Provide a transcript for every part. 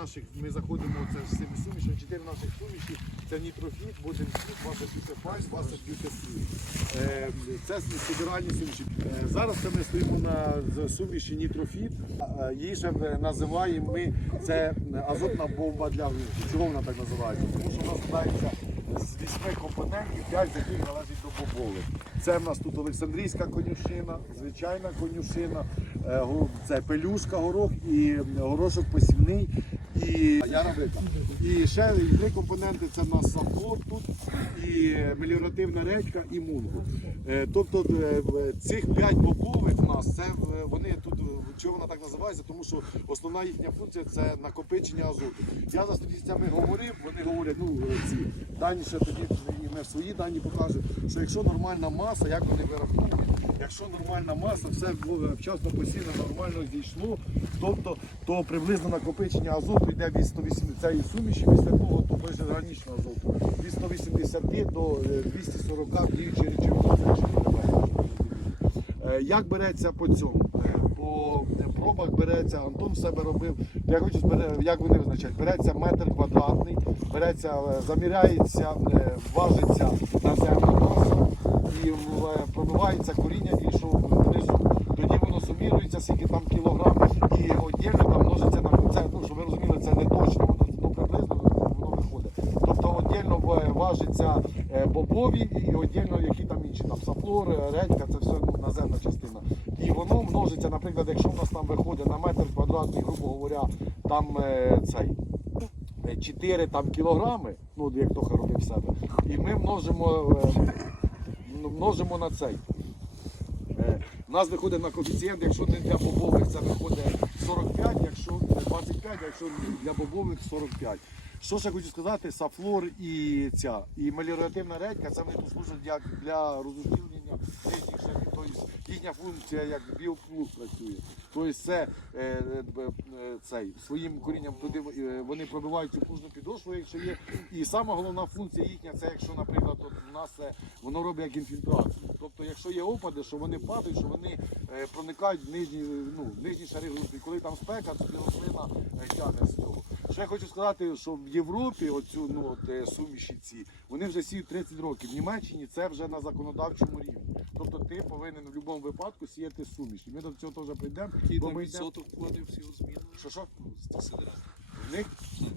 наших, ми заходимо це з цими сумішами, чотири наших суміші, це нітрофіт, будем фіт, васа бютефайс, васа бютефлю. Е, Це федеральні суміші. Е, Зараз ми стоїмо на суміші нітрофіт. Е, Її ще е, називаємо ми, це азотна бомба для грунту. Чого вона так називається? Тому що вона складається з вісьми компонентів, п'ять з яких належить до бобових. Це в нас тут Олександрійська конюшина, звичайна конюшина, е, це пелюшка горох і горошок посівний і яровика. І ще три компоненти це в нас тут, і меліоративна редька і мунго. Е, Тобто е, цих п'ять бобових в нас це вони тут чого вона так називається, тому що основна їхня функція це накопичення азоту. Я за студентами говорив, вони говорять, ну ці дані ще тоді і ми свої дані покажемо, що якщо нормальна маса, як вони вираховують, якщо нормальна маса, все було вчасно посіяно, нормально зійшло, тобто то приблизно накопичення азоту йде від 180 цієї суміші після того, то більше гранічного азоту, від 180 до е, 240 діючої речовини. Е, Як береться по цьому? Е, По пробах береться, Антон себе робив. Я хочу як вони визначають? Береться метр квадратний, береться, е, заміряється, е, важиться е, промивається коріння і що внизу. Тоді воно сумірується, скільки там кілограм, і отдельно там множиться на це, ну, щоб ви розуміли, це не точно, воно ну, приблизно воно виходить. Тобто отдельно в- важиться е, бобові і отдельно які там інші, там сафлор, е, редька, це все ну, наземна частина. І воно множиться, наприклад, якщо в нас там виходить на метр квадратний, грубо говоря, там е, цей. е, 4 там кілограми, ну як Тоха робив себе, і ми множимо, е, множимо на цей. Е, У нас виходить на коефіцієнт, якщо не для бобових, це виходить 45, якщо 25, якщо для бобових 45. Що ще хочу сказати, сафлор і ця, і меліоративна редька, це вони тут служать як для. Тобто їхня функція як біоплуг працює. Тобто це е, е, е, цей, своїм корінням туди е, вони пробивають цю плужну підошву, якщо є. І сама головна функція їхня, це якщо, наприклад, от у нас це, воно робить як інфільтрацію. Тобто, якщо є опади, що вони падають, що вони е, проникають в нижні, ну, в нижні шари ґрунту. І коли там спека, то рослина е, тягне з цього. Що я хочу сказати, що в Європі оцю ну, от, суміші ці, вони вже сіють 30 років. В Німеччині це вже на законодавчому рівні. Тобто ти повинен в будь-якому випадку сіяти суміші. Ми до цього теж прийдемо. Який бо там ми йдемо- відсоток вкладів всього зміну? Що що? В них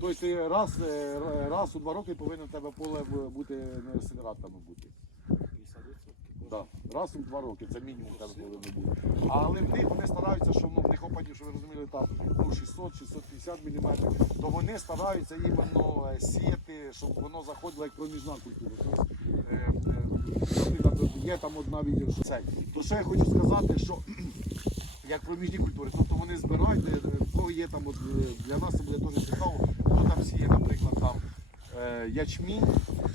тобто ти раз, е, раз у два роки повинен в тебе поле в- бути не сидератками бути. 50%. Да. Раз у два роки, це мінімум тебе повинно бути. Але в них вони стараються, що ну, в них опадів, що ви розуміли, там ну, 600-650 мм, то вони стараються іменно е, сіяти, щоб воно заходило як проміжна культура. Тобто, е, є там одна відео, що це. То що я хочу сказати, що як проміжні культури, тобто вони збирають, е, кого є там, от, е, для нас це буде дуже цікаво, хто там сіє, наприклад, там е, ячмінь,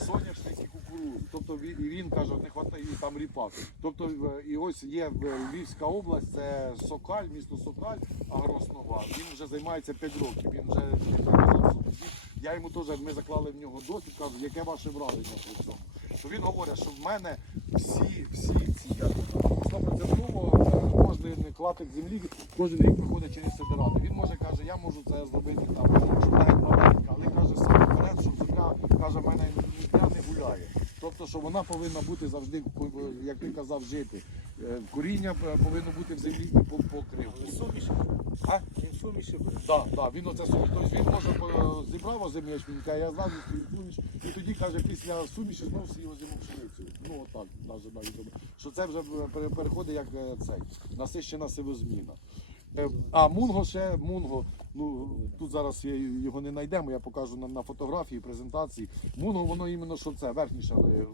соняшник і кукурудзу. Тобто і він каже, не хватає і там ріпак. Тобто і ось є Львівська область, це Сокаль, місто Сокаль, агроснова. Він вже займається 5 років. Він вже що. Я йому теж ми заклали в нього досвід, кажу, яке ваше враження про цьому. То він говорить, що в мене всі, всі ці стопроцентово е, кожен клаптик землі кожен рік проходить через сидирати. Він може каже, я можу це зробити там, щоб навіть маленька, але каже все вперед, щоб земля каже, в мене ніде не гуляє. Тобто, що вона повинна бути завжди, як ти казав, жити. Е, Коріння е, повинно бути в землі і по покрив. Суміші. А? Він суміші буде. Так, так, він оце суміш. Тобто він може е, зібрав озимі ячмінька, я знав, що він суміш, і тоді каже, після суміші знову сів озиму пшеницю. Ну отак, навіть навіть. Що це вже переходить як цей, насищена сивозміна. Е, А мунго ще мунго. Ну тут зараз його не знайдемо, я покажу на, на фотографії, презентації. Мунго, воно іменно що це, верхні шари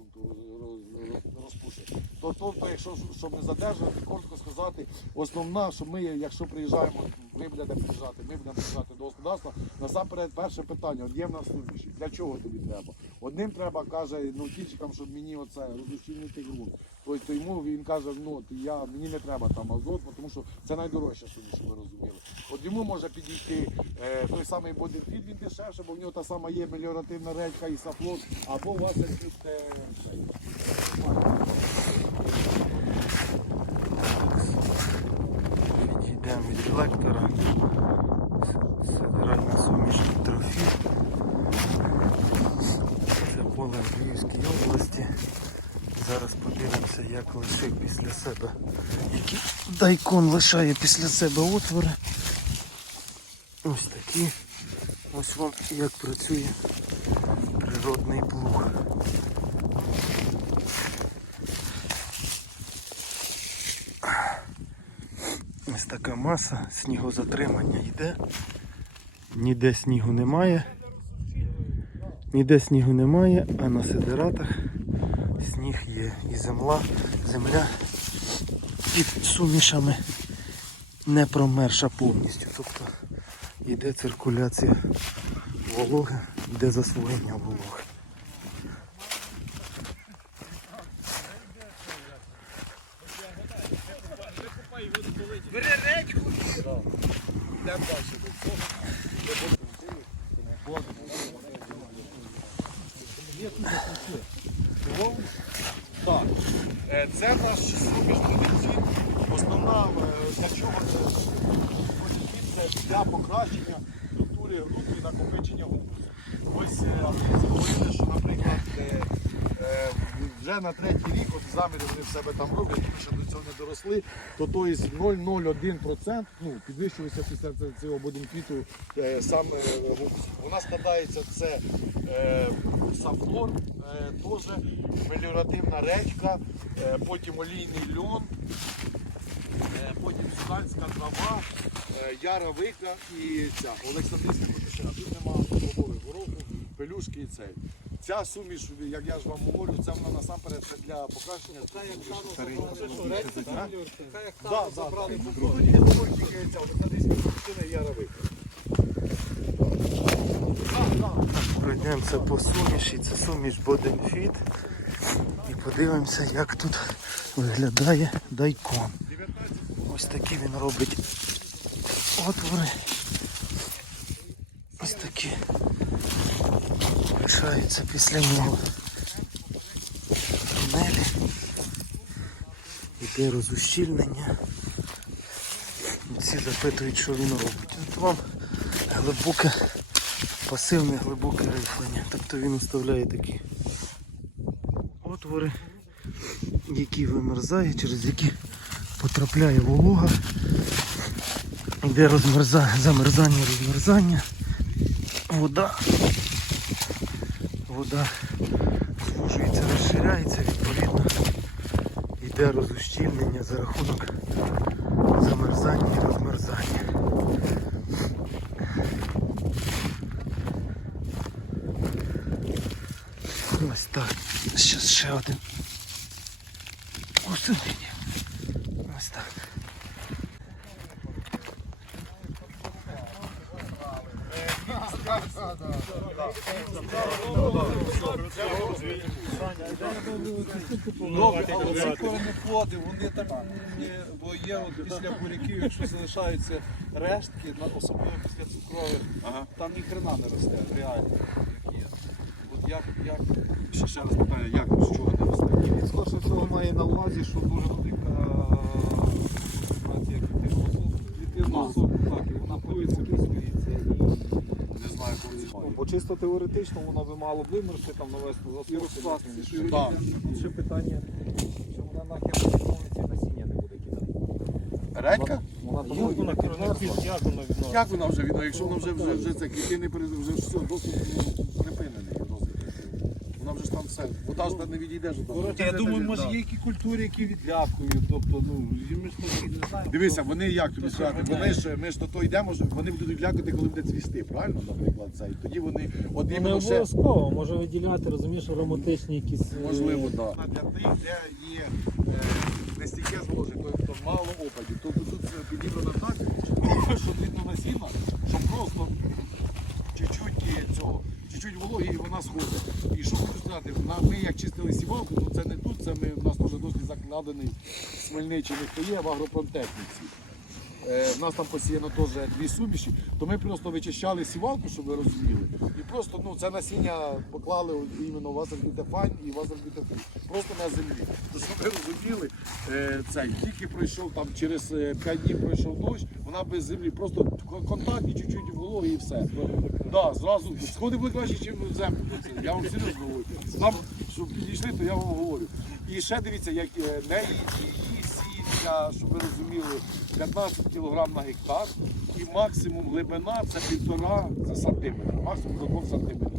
розпушує. То, тобто, якщо щоб не задержувати, коротко сказати, основна, що ми, якщо приїжджаємо, ви будете приїжджати, ми будемо приїжджати до господарства. Насамперед, перше питання, є в нас суміші. Для чого тобі треба? Одним треба, каже, ну щоб мені оце розущільнити ґрунт. Тобто йому він каже, ну я мені не треба там азот, тому що це найдорожче, щоб ви розуміли. От йому може підійти е, той самий бодифід, він дешевше, бо в нього та сама є меліоративна речка і саплот, або у вас є тут е, цей, Відійдемо від лектора. Сидиральна суміш. Зараз подивимося, як лишив після себе. Які дайкон лишає після себе отвори. Ось такі. Ось вам як працює природний плуг. Ось така маса, снігозатримання йде. Ніде снігу немає. Ніде снігу немає, а на сидератах сніг є. І земля, земля під сумішами не промерша повністю. Тобто йде циркуляція вологи, йде засвоєння вологи. Так. Е, Це наш суміш традиційний. Основна е, для чого це Фосфід це для покращення структури ґрунту і накопичення гумусу. Ось е, англійці говорили, що, наприклад, е, е, вже на третій рік, от заміри вони в себе там роблять, тому що до цього не доросли, то то 0,01% ну, підвищується після цього боденфіту е, сам е, гумус. Нас складається це е, сафлор, е, теж меліоративна редька, е, потім олійний льон, е, потім суданська трава, е, яровика і ця Олександрійська котушина. Тут нема пробових гороху, пелюшки і цей. Ця суміш, як я ж вам говорю, це вона насамперед це для покращення. Да, да, да. Тут є тільки ця котушина і яровика. Пройдемося по суміші, це суміш Боденфіт. І подивимося, як тут виглядає дайкон. Ось такі він робить отвори. Ось такі. Лишаються після нього тунелі. Іде розущільнення. Всі запитують, що він робить. От вам глибоке пасивне глибоке рифлення. Тобто він уставляє такі отвори, які вимерзає, через які потрапляє волога, йде розмерза... замерзання, розмерзання, вода, вода звужується, розширяється, відповідно йде розущільнення за рахунок замерзання і розмерзання. Ось так. Зараз ще один. Усунення. Добре, але ці вони так бо є от після буряків, якщо залишаються рештки, особливо після цукрових, там ні хрена не росте, реально. От як, як, Ще раз питаю, як з чого не росте? скорше всього має на увазі, що дуже велика має. Бо чисто теоретично воно би мало вимерти, там навести І що. розкластися. Так. Тут ще питання, що вона нахер і насіння не буде кидати. Редька? Вона як вона вже відно, якщо вона вже вже, вже це клітини перез- вже все, досить ну, припинений розвиток. Вона вже ж там все. Вода ж не відійде ж Я думаю, може є які культури, які відлякують, тобто, ну, ми ж не знаємо. Дивися, вони як тобі сказати, вони ж ми ж до того йдемо, що вони будуть відлякати, коли буде цвісти, правильно, наприклад, це. І тоді вони от Ну, не іменно ще обов'язково, може виділяти, розумієш, ароматичні якісь. е, можливо, да. Для тих, де є е, не стільки зволожень, тобто мало опадів. Тобто тут це підібрано так, що видно насіння, що просто чуть-чуть цього, чуть-чуть вологі і вона сходить. І що хочу сказати, ми як чистили сівалку, то це не тут, це ми, у нас теж досить закладений Смельниччини, хто є в агропромтехніці. Е, У нас там посіяно теж дві суміші, то ми просто вичищали сівалку, щоб ви розуміли. І просто ну, це насіння поклали іменно в Азербітефань і в Азербітефу. Просто на землі. То щоб ви розуміли, е, цей тільки пройшов там через 5 днів пройшов дощ, вона без землі, просто кон- контакт і чуть-чуть вологи і все. Да, зразу сходи були краще, ніж в землю. Я вам серйозно говорю. Там, щоб підійшли, то я вам говорю. І ще дивіться, як е, сіється, щоб ви розуміли, 15 кг на гектар і максимум глибина це півтора сантиметра, максимум до 2 сантиметрів.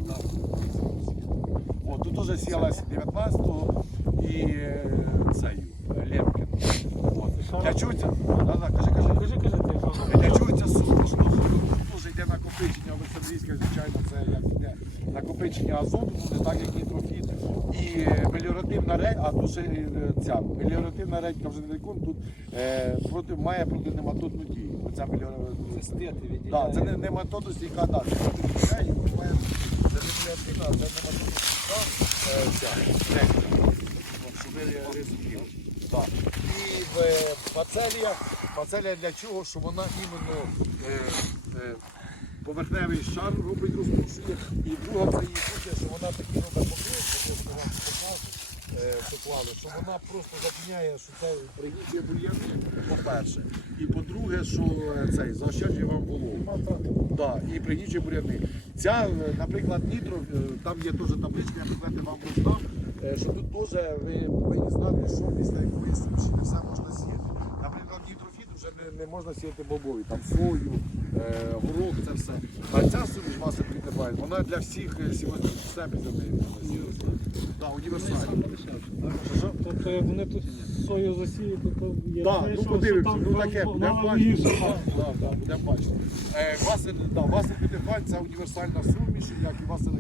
От, тут теж сіялася 19-го і е, цею, Лємкін. Для чого це? Да, да, кажи, кажи. Кажи, що? Для чого ця? Ну, Тут теж йде накопичення Олександрійська, звичайно, це як йде накопичення азоту, не так як нітрофіт. І меліоративна редька, а тут ще е, ця меліоративна редька вже не тут е, проти, має протинематодну дію. Оця меліоративна. Стети Да, це не нематодна стійка, да, це і це не меліоративна, це нематодна е, ця редька. Щоб ви розуміли. І в е, фацелія, фацелія для чого? Що вона іменно е, е, поверхневий шар робить, розпушує. І друга функція, що вона такі робить покривку, просто вам е, поклали, що вона просто запиняє, що це пригнічує бур'яни, по-перше. І по-друге, що е, цей заощаджує вам вологу. Да, і пригнічує бур'яни. Ця, е, наприклад, нітро, там є теж табличка, я приклади вам роздав, е, що тут теж ви повинні знати, що після якоїсь не все можна сіяти. Наприклад, нітрофіт вже не, не можна сіяти бобові, там сою, горох, це все. А ця суміш маса притипає, вона для всіх е, сіяти. Да, універсальна. Тобто вони тут сою засіють, то, я Так, ну подивимося, ну таке, будемо мало бачити. будемо бачити. Е, Василь, да, це універсальна суміш, як і Василь.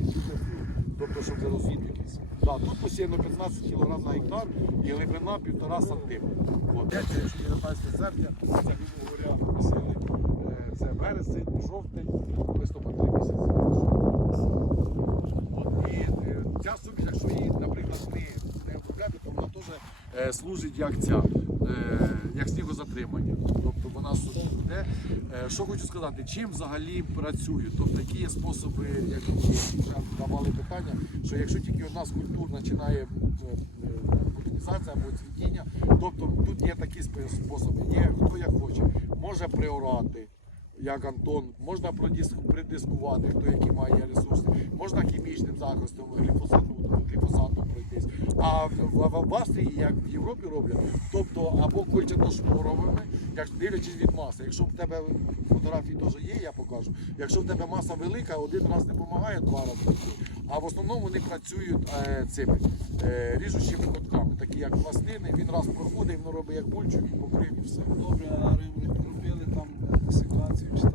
Тобто, щоб розуміли якісь. Да, тут посіяно 15 кг на гектар і глибина 1,5 см. От. 19 серпня, це, грубо говоря, посіяли. Це вересень, жовтень, листопад 3 місяці. І ця суміш, якщо її, наприклад, не, обробляти, то вона теж е, служить як ця, е, як снігозатримання. Тобто вона йде. Е, що хочу сказати, чим взагалі працюють? Тобто які є способи, як вже давали питання, що якщо тільки одна з культур починає або цвітіння, тобто тут є такі способи. Є хто як хоче, може приорати як Антон, можна придискувати, хто які має ресурси, можна хімічним захистом, гліфосатом, гліфосатом пройтись. А в, в, Австрії, як в Європі роблять, тобто або кольчатошпоровими, як дивлячись від маси. Якщо в тебе фотографії теж є, я покажу. Якщо в тебе маса велика, один раз не допомагає, два рази. А в основному вони працюють е, цими е, ріжучими котками, такі як пластини. Він раз проходить, воно робить як бульчу і покрив і все. Добре, а робили там ситуацію, чи там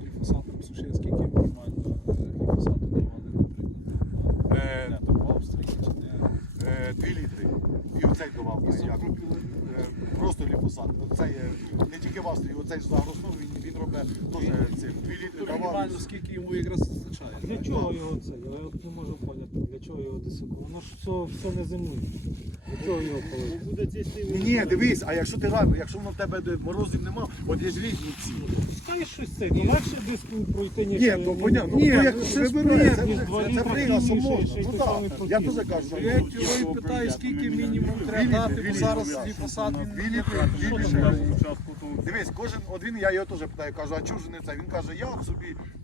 гліфосат гліфосатом сушили, скільки мінімально е, гліфосату давали, наприклад, Е, там в Австрії чи де. Е, 2 літри. І оцей давав. Е, Просто гліфосат. Це є не тільки в Австрії, оцей ж загрозновий, він, робить теж цим. Дві літри давав. мінімально скільки йому якраз вистачає. Для чого його це? Я от не можу поняти, для чого. Воно ж все, все чого його полити? Ні, ні, дивись, а якщо ти рано, якщо воно в тебе де морозів нема, от є ж різні ці. Скажи щось це, то легше диску пройти, ніж... Ні, то понятно. Ні, Ну, як це вибирає, це, ніж два це, літра прига, що можна. ще й Ну той так, я профіл. теж кажу. Я його і питаю, скільки мінімум треба дати, бо зараз Дві літри. Дивись, кожен один, я його теж питаю, кажу, а чого ж не це? Він каже, я от собі е,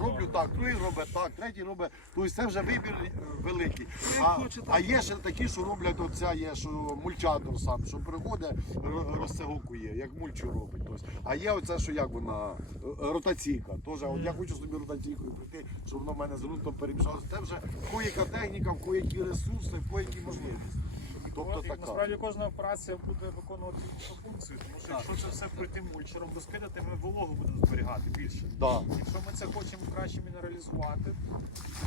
роблю так, другий робить так, третій робить. Тобто це вже вибір е, великий. А, а є ще такі, що роблять оця є, що мульчатор сам, що приходить, ро- розцегокує, як мульчу робить. Тобто. А є оце, що як вона, е, ротаційка. Теж, от я хочу собі ротаційкою прийти, щоб воно в мене з ґрунтом перемішалося. Це вже кое-яка техніка, в кое-які ресурси, в кое-які можливості. Тобто така. насправді кожна операція буде виконувати функцію, якщо це все пройти мульчером розкидати, ми вологу будемо зберігати більше. Да. Якщо ми це хочемо краще мінералізувати,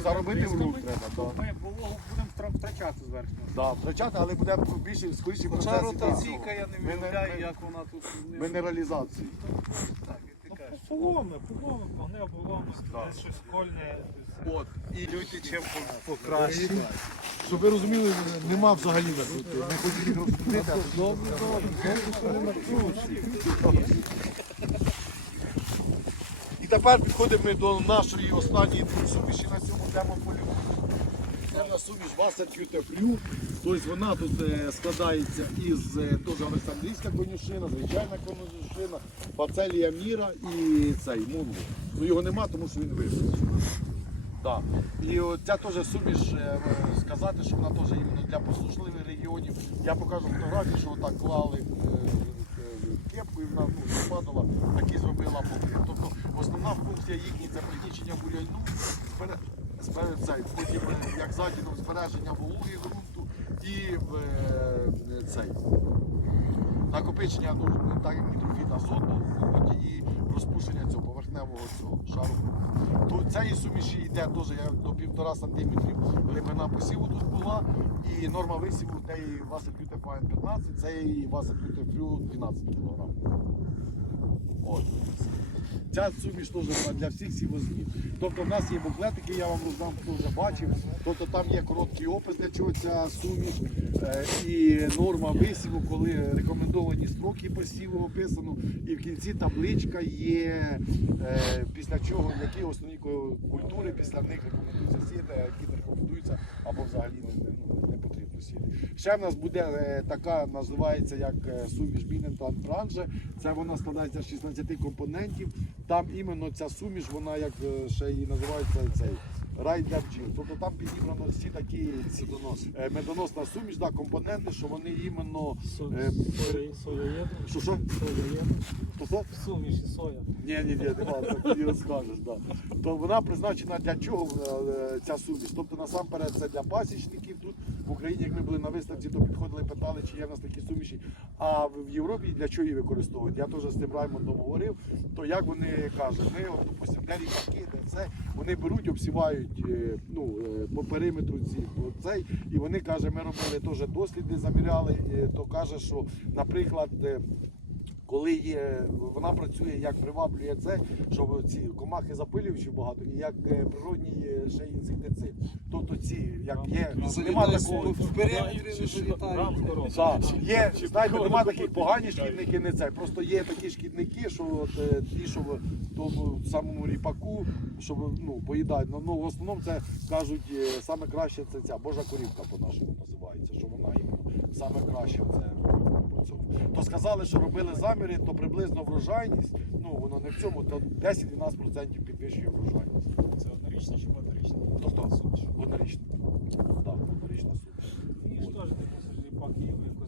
Заробити в рук треба, то да. ми вологу будемо втра- втрачати з верхнього. Да, втрачати, але буде більше скоріше Хоча процес ротаційка, я не Ми не- уявляю, ми- як вона тут не минералізації. так, як ти Ну, кажеш. поломи, поломи, погне оболоми, Да. десь щось кольне. От. І люди чим покраще. Щоб ви розуміли, нема взагалі на тут. Не тут добре, І тепер підходимо ми до нашої останньої суміші на цьому темополі. Це в нас суміш Васер Кютефлю. Тобто вона тут е, складається із е, теж Олександрійська конюшина, звичайна конюшина, Фацелія Міра і цей Мунго. Ну його нема, тому що він вивезений. Да. І от ця теж суміш, е, сказати, що вона теж іменно для посушливих регіонів. Я покажу фотографії, що отак клали е, е, кепку і вона ну, спадала, такі зробила покрив. Тобто основна функція їхній це пригнічення буряйну, збере- збере- потім як задіном збереження вологи ґрунту і цей накопичення ну, так як нітрофіт азоту і розпушення цього поверхневого цього шару. То цієї суміші йде теж до півтора сантиметрів глибина посіву тут була, і норма висіву неї Василь Кютефайн 15, це її Василь Кютефлю 12 кг. От. Ця суміш теж для всіх сівозмін. Тобто в нас є буклетики, я вам роздам, хто вже бачив. Тобто там є короткий опис, для чого ця суміш е, і норма висіву, коли рекомендовані строки посіву описано. І в кінці табличка є, е, після чого які основні культури після них рекомендується сіяти, а які не рекомендуються або взагалі не, не, ну, потрібно сіяти. Ще в нас буде е, така, називається як суміш Бінентан Бранже. Це вона складається з 16 компонентів. Там іменно ця суміш, вона як е, ще і називається цей рай для бджіл. Тобто там підібрано всі такі ці, е, медоносна суміш, да, компоненти, що вони іменно. Е? Що що? Це? В суміші соя. Ні, ні, ні, нема, так тоді розкажеш. Да. То вона призначена для чого е, ця суміш? Тобто насамперед це для пасічників тут в Україні, як ми були на виставці, то підходили, питали, чи є в нас такі суміші. А в Європі для чого її використовують? Я теж з тим Раймондом говорив, то як вони кажуть, ми, от, допустимо, де ріпаки, де це, вони беруть, обсівають е, ну, е, по периметру ці, цей, і вони каже, ми робили теж досліди, заміряли, е, то каже, що, наприклад, коли є, вона працює як приваблює це, щоб ці комахи запилюючі багато, і як е, природній ще інсектицид. Тобто ці, як є, нема такого. в периметрі не залітають. Так, є, знаєте, нема таких погані шкідники, не це. Просто є такі шкідники, що от, е, ті, що в тому самому ріпаку, що ну, поїдають. Ну, ну, в основному це кажуть, е, саме краще це ця Божа корівка по-нашому називається, що вона іменно саме краще це. То сказали, що робили заміри, то приблизно врожайність, ну воно не в цьому, то 10-12% підвищує врожайність. Це однорічна чи багаторічна? То хто? Однорічна. Так, однорічна суміш. І такі ж якось випустив.